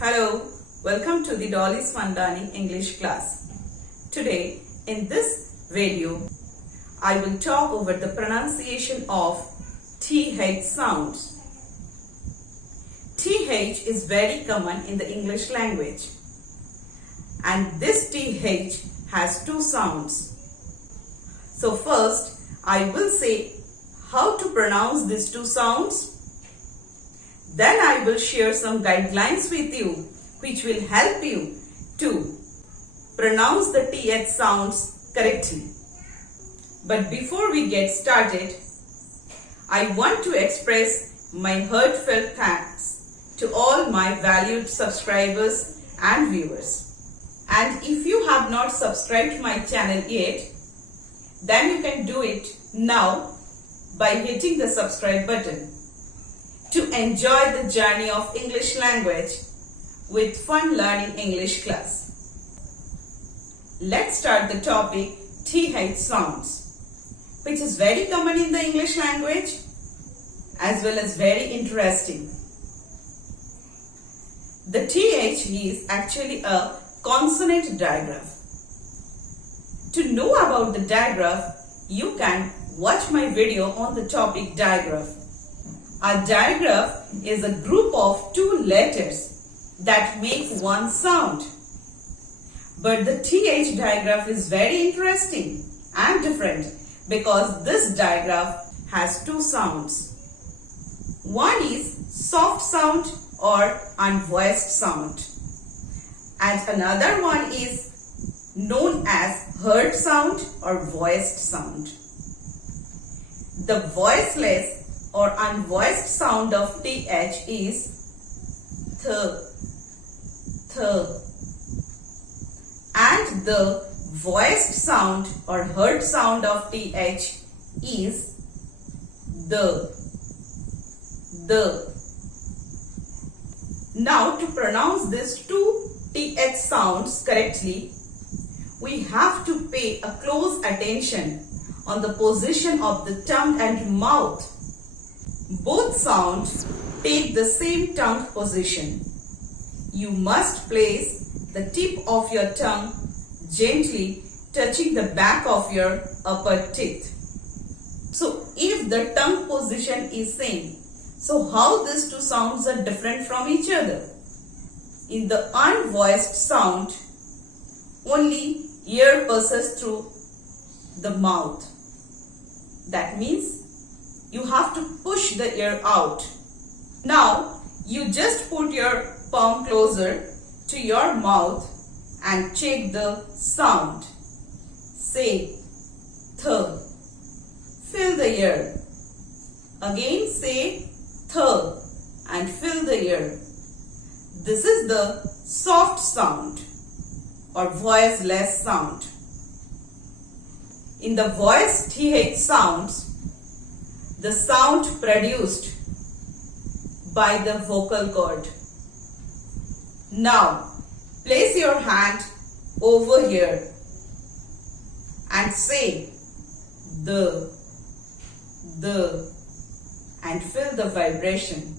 Hello, welcome to the Dolly's Fun Learning English class. Today, in this video, I will talk over the pronunciation of TH sounds. TH is very common in the English language, and this TH has two sounds. So first, I will say how to pronounce these two sounds. Then I will share some guidelines with you which will help you to pronounce the TH sounds correctly. But before we get started, I want to express my heartfelt thanks to all my valued subscribers and viewers. And if you have not subscribed my channel yet, then you can do it now by hitting the subscribe button to enjoy the journey of English language with Fun Learning English class. Let's start the topic TH sounds, which is very common in the English language as well as very interesting. The TH is actually a consonant digraph. To know about the digraph, you can watch my video on the topic digraph. A digraph is a group of two letters that make one sound. But the TH digraph is very interesting and different because this digraph has two sounds. One is soft sound or unvoiced sound, and another one is known as heard sound or voiced sound. The voiceless or unvoiced sound of TH is th, and the voiced sound or heard sound of TH is the. Now, to pronounce these two TH sounds correctly, we have to pay a close attention on the position of the tongue and mouth. Both sounds take the same tongue position. You must place the tip of your tongue gently touching the back of your upper teeth. So if the tongue position is same, so how these two sounds are different from each other? In the unvoiced sound, only air passes through the mouth. That means you have to push the air out. Now, you just put your palm closer to your mouth and check the sound. Say th. Fill the air. Again say th and fill the air. This is the soft sound or voiceless sound. In the voiced TH sounds, the sound produced by the vocal cord. Now, place your hand over here and say the and feel the vibration.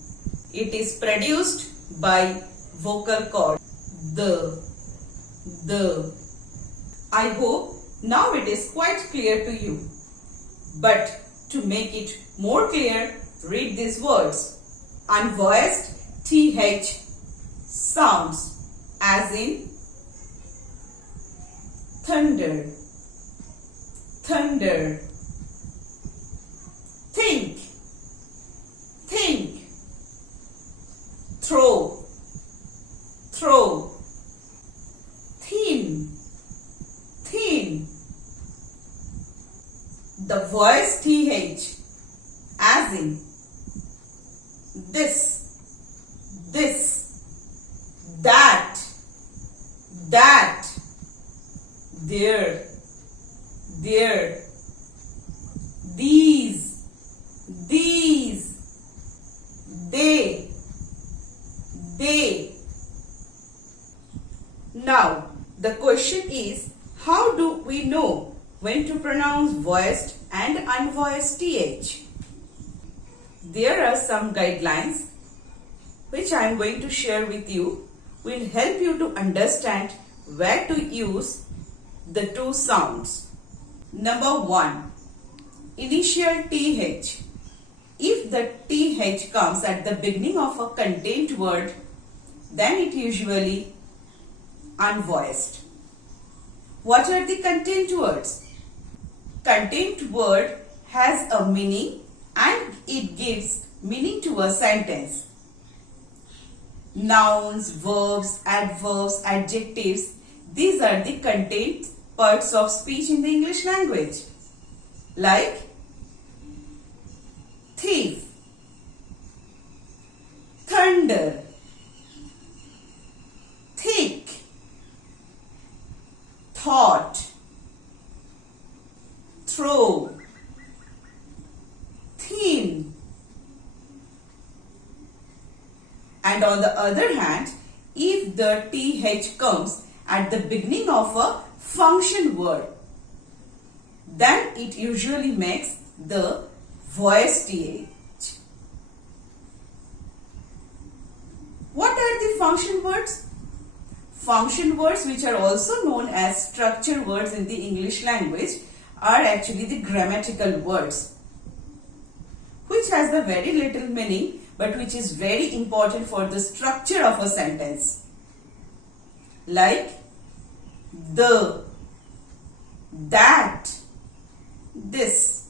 It is produced by vocal cord. The. I hope now it is quite clear to you. But to make it more clear, read these words. Unvoiced TH sounds as in thunder, thunder. Think, think. Throw, throw. Thin, thin. The voice TH as in this, that, there, these, they. Now, the question is, how do we know when to pronounce voiced and unvoiced TH? There are some guidelines which I am going to share with you will help you to understand where to use the two sounds. Number 1. Initial TH. If the TH comes at the beginning of a contained word, then it usually unvoiced. What are the contained words? Contained word has a meaning and it gives meaning to a sentence. Nouns, verbs, adverbs, adjectives, these are the contained parts of speech in the English language. Like thief, thunder, thick, thought, throw, thin. And on the other hand, if the TH comes at the beginning of a function word, then it usually makes the voiced TH. What are the function words? Function words, which are also known as structure words in the English language, are actually the grammatical words, which has the very little meaning but which is very important for the structure of a sentence. Like the, that, this,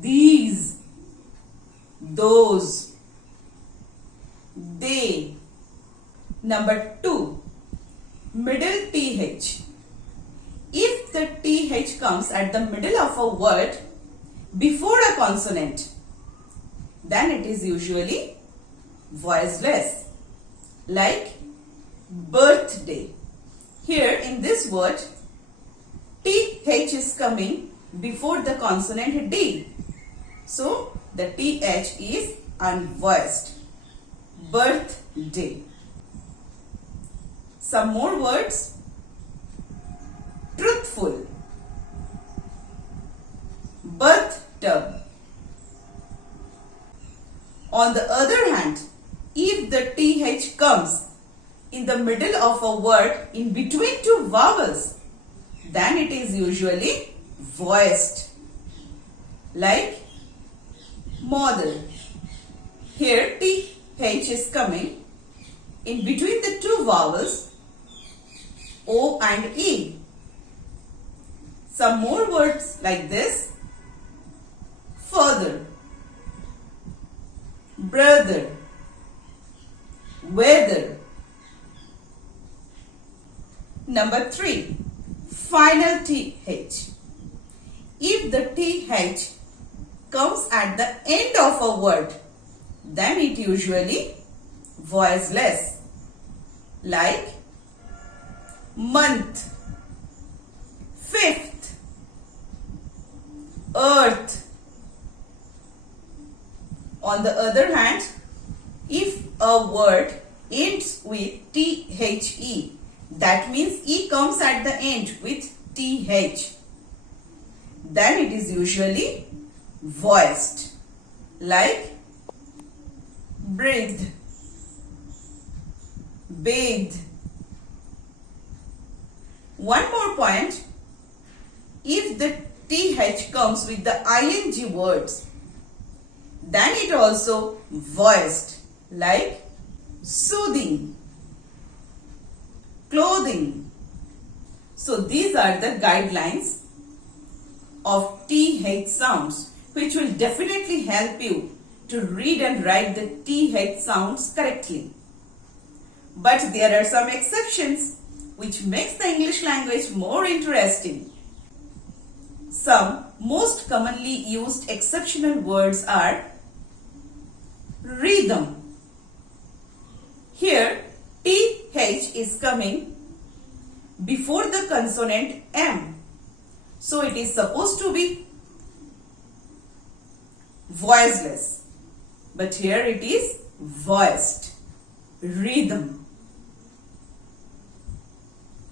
these, those, they. Number 2. Middle TH. If the TH comes at the middle of a word before a consonant, then it is usually voiceless. Like birthday. Here in this word, TH is coming before the consonant D. So the TH is unvoiced. Birthday. Some more words. Truthful, bathtub. On the other hand, if the TH comes in the middle of a word in between two vowels, then it is usually voiced. Like model. Here TH is coming in between the two vowels O and E. Some more words like this. Further, brother, weather. Number 3. Final TH. If the TH comes at the end of a word, then it usually voiceless. Like month, fifth, earth. On the other hand, if a word ends with THE, that means E comes at the end with TH, then it is usually voiced. Like breathe, bathe. One more point. If the TH comes with the ing words, then it also voiced. Like soothing, clothing. So these are the guidelines of TH sounds, which will definitely help you to read and write the TH sounds correctly. But there are some exceptions which makes the English language more interesting. Some most commonly used exceptional words are rhythm. Here TH is coming before the consonant M. So it is supposed to be voiceless. But here it is voiced. Rhythm.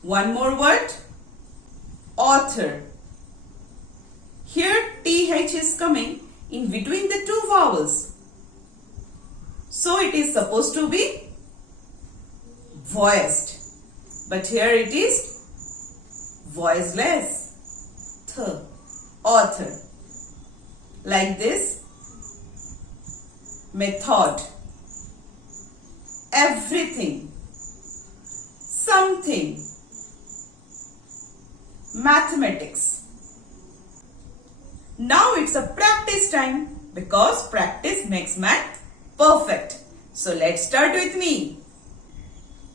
One more word. Author. Here TH is coming in between the two vowels. So it is supposed to be voiced. But here it is voiceless. Author. Like this. Method. Everything. Something. Mathematics. Now it's a practice time because practice makes man perfect. So let's start with me.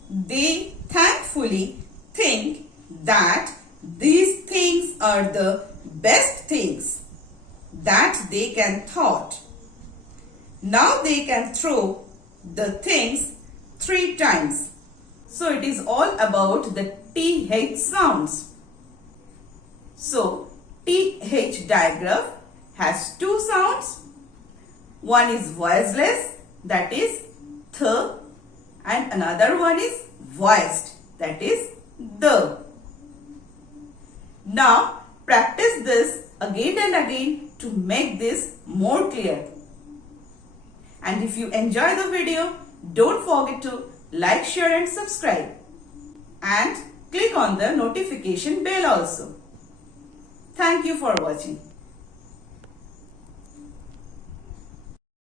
They thankfully think that these things are the best things that they can thought. Now they can throw the things 3 times. So it is all about the TH sounds. So TH digraph has 2 sounds. One is voiceless, that is th, and another one is voiced, that is the. Now practice this again and again to make this more clear. And if you enjoy the video, don't forget to like, share and subscribe. And click on the notification bell also. Thank you for watching.